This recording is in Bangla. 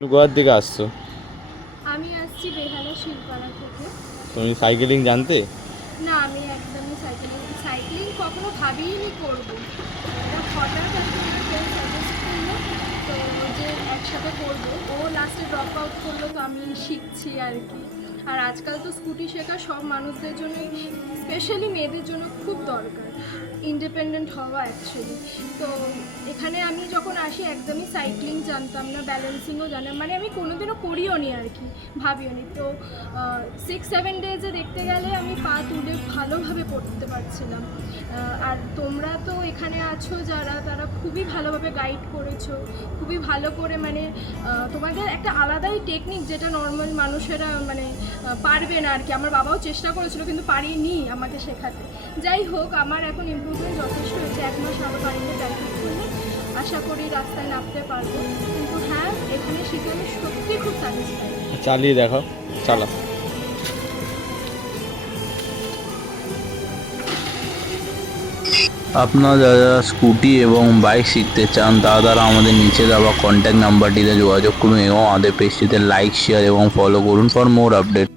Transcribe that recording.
গোয়ার দিকে আসছো? আমি আসছি বেহালা শিলপাড়া থেকে। তুমি সাইকেলিং জানতে? না, আমি একদমই সাইকেলিং সাইক্লিং কখনো ভাবিনি করবো। এটা হঠাৎ আর কি একটা ফ্রেন্ড সাজেস্ট করলো, তো যে একসাথে করবো। ও লাস্টে ড্রপ আউট করলো, তো আমি শিখছি আর কি। আর আজকাল তো স্কুটি শেখা সব মানুষদের জন্য, স্পেশালি মেয়েদের জন্য খুব দরকার, ইন্ডিপেন্ডেন্ট হওয়া অ্যাকচুয়ালি। তো এখানে আমি যখন আসি একদমই সাইক্লিং জানতাম না, ব্যালেন্সিংও জানতাম, মানে আমি কোনোদিনও করিও নি আর কি, ভাবিও নি। তো 6-7 ডেজে দেখতে গেলে আমি পা তুলে ভালোভাবে পড়তে পারছিলাম। আর তোমরা তো এখানে আছো যারা, তারা খুবই ভালোভাবে গাইড করেছো, খুবই ভালো করে, মানে তোমাদের একটা আলাদাই টেকনিক যেটা নর্মাল মানুষেরা মানে পারবে না আর কি। আমার বাবাও চেষ্টা করেছিল কিন্তু পারিনি আমাকে শেখাতে। যাই হোক, আমার এখন ইমপ্রুভমেন্ট যথেষ্ট হয়েছে। 1 মাস আরও বাড়িতে প্র্যাকটিস করলে আশা করি রাস্তায় নামতে পারবো। কিন্তু হ্যাঁ, এখানে শিখে আমি সত্যি খুব স্যাটিসফাইড। চালিয়ে দেখো, চালা। আপনারা যারা স্কুটি এবং বাইক শিখতে চান তারা আমাদের নিচে দেওয়া কন্ট্যাক্ট নাম্বারটিতে যোগাযোগ করুন এবং আমাদের পেজটিতে লাইক, শেয়ার এবং ফলো করুন ফর মোর আপডেট।